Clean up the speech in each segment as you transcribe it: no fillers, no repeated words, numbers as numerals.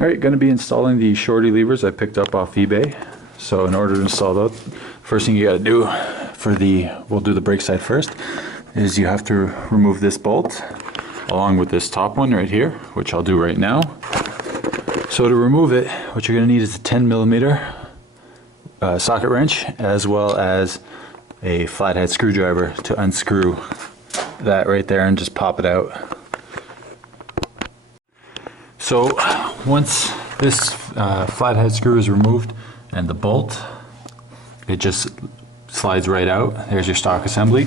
Alright, going to be installing the shorty levers I picked up off eBay. So in order to install those, first thing you got to do for we'll do the brake side first, is you have to remove this bolt along with this top one right here, which I'll do right now. So to remove it, what you're going to need is a 10mm socket wrench, as well as a flathead screwdriver to unscrew that right there and just pop it out. So once this flathead screw is removed and the bolt, it just slides right out. There's your stock assembly.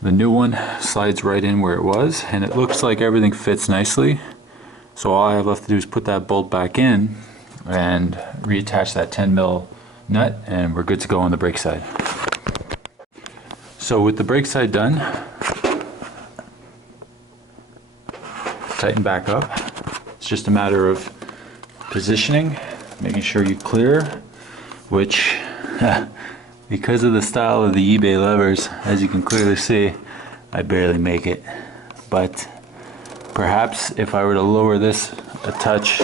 The new one slides right in where it was, and it looks like everything fits nicely. So all I have left to do is put that bolt back in and reattach that 10mm nut, and we're good to go on the brake side. So with the brake side done, tighten back up. It's just a matter of positioning, making sure you clear, which because of the style of the eBay levers, as you can clearly see, I barely make it. But perhaps if I were to lower this a touch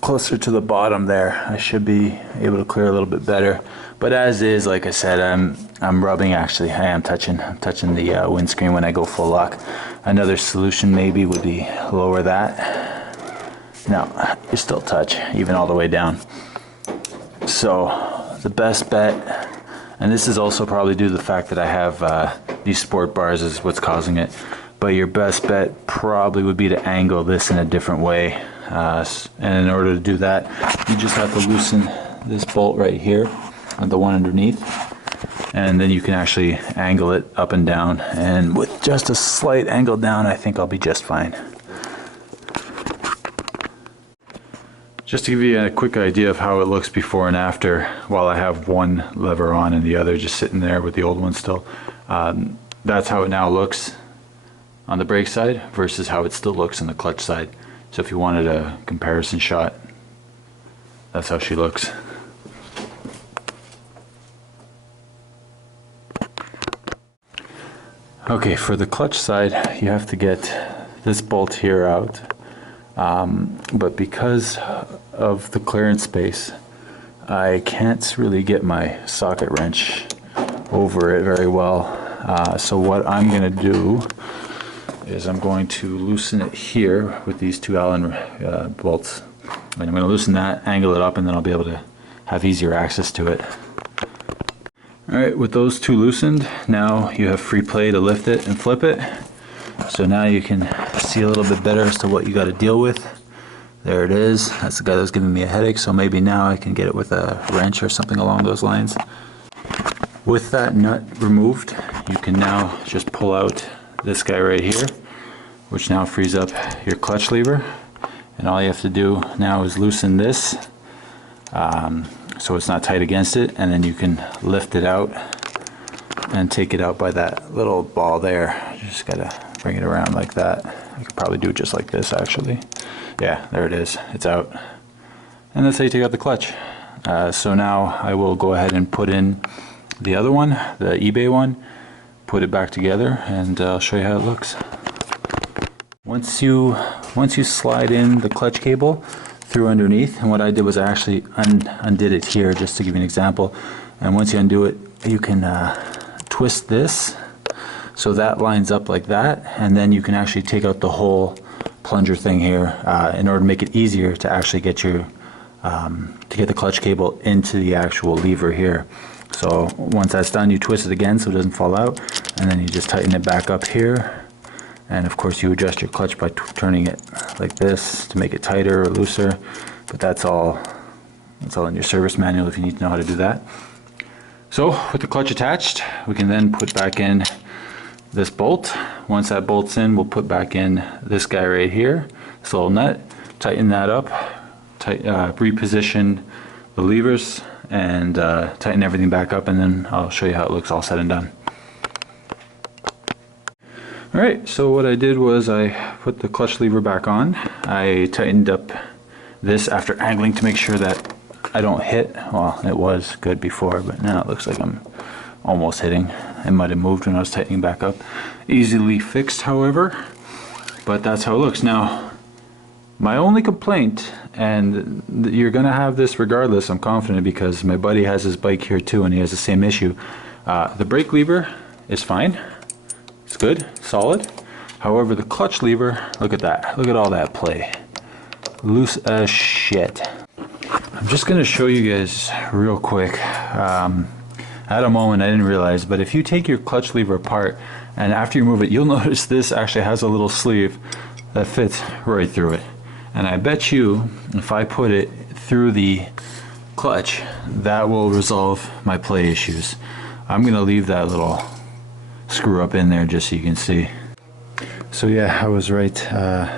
closer to the bottom there, I should be able to clear a little bit better. But as is, like I said, I'm rubbing, actually I am touching the windscreen when I go full lock. Another solution maybe would be lower that. No, you still touch even all the way down. So the best bet, and this is also probably due to the fact that I have these sport bars is what's causing it, but your best bet probably would be to angle this in a different way. And in order to do that, you just have to loosen this bolt right here and the one underneath, and then you can actually angle it up and down, and with just a slight angle down, I think I'll be just fine. Just to give you a quick idea of how it looks before and after, while I have one lever on and the other just sitting there with the old one still, that's how it now looks on the brake side versus how it still looks on the clutch side. So if you wanted a comparison shot, that's how she looks. Okay, for the clutch side, you have to get this bolt here out, but because of the clearance space, I can't really get my socket wrench over it very well. So what I'm going to do is I'm going to loosen it here with these two Allen bolts. And I'm going to loosen that, angle it up, and then I'll be able to have easier access to it. Alright, with those two loosened, now you have free play to lift it and flip it. So now you can see a little bit better as to what you got to deal with. There it is. That's the guy that was giving me a headache, so maybe now I can get it with a wrench or something along those lines. With that nut removed, you can now just pull out this guy right here, which now frees up your clutch lever. And all you have to do now is loosen this so it's not tight against it, and then you can lift it out and take it out by that little ball there. You just gotta bring it around like that. I could probably do it just like this actually. Yeah, there it is, it's out. And that's how you take out the clutch. So now I will go ahead and put in the other one, the eBay one, put it back together, and I'll show you how it looks. Once you slide in the clutch cable through underneath, and what I did was I actually undid it here just to give you an example, and once you undo it, you can twist this so that lines up like that, and then you can actually take out the whole plunger thing here in order to make it easier to actually get your to get the clutch cable into the actual lever here. So once that's done, you twist it again so it doesn't fall out, and then you just tighten it back up here. And of course you adjust your clutch by turning it like this to make it tighter or looser, but that's all in your service manual if you need to know how to do that. So with the clutch attached, we can then put back in this bolt. Once that bolt's in, we'll put back in this guy right here, this little nut, tighten that up, reposition the levers, and tighten everything back up, and then I'll show you how it looks all said and done. Alright, so what I did was I put the clutch lever back on. I tightened up this after angling to make sure that I don't hit. Well, it was good before, but now it looks like I'm almost hitting. It might have moved when I was tightening back up. Easily fixed, however, but that's how it looks. Now, My only complaint, and you're gonna have this regardless, I'm confident, because my buddy has his bike here too and he has the same issue. The brake lever is fine, it's good, solid. However, the clutch lever, look at that, look at all that play. Loose as shit. I'm just gonna show you guys real quick. At a moment I didn't realize, but if you take your clutch lever apart and after you move it, you'll notice this actually has a little sleeve that fits right through it. And I bet you if I put it through the clutch, that will resolve my play issues. I'm gonna leave that little screw up in there just so you can see. So yeah, I was right.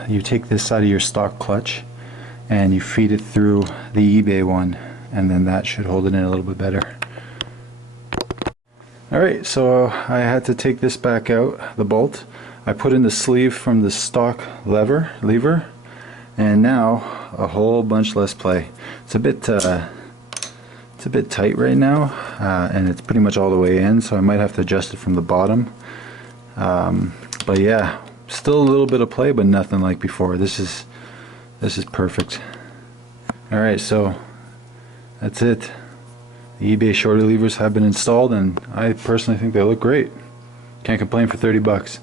You take this out of your stock clutch and you feed it through the eBay one, and then that should hold it in a little bit better. Alright, so I had to take this back out, the bolt. I put in the sleeve from the stock lever, and now a whole bunch less play. It's a bit tight right now, and it's pretty much all the way in, so I might have to adjust it from the bottom. But yeah, still a little bit of play, but nothing like before. This is perfect. Alright, so that's it. The eBay shorty levers have been installed and I personally think they look great. Can't complain for 30 bucks.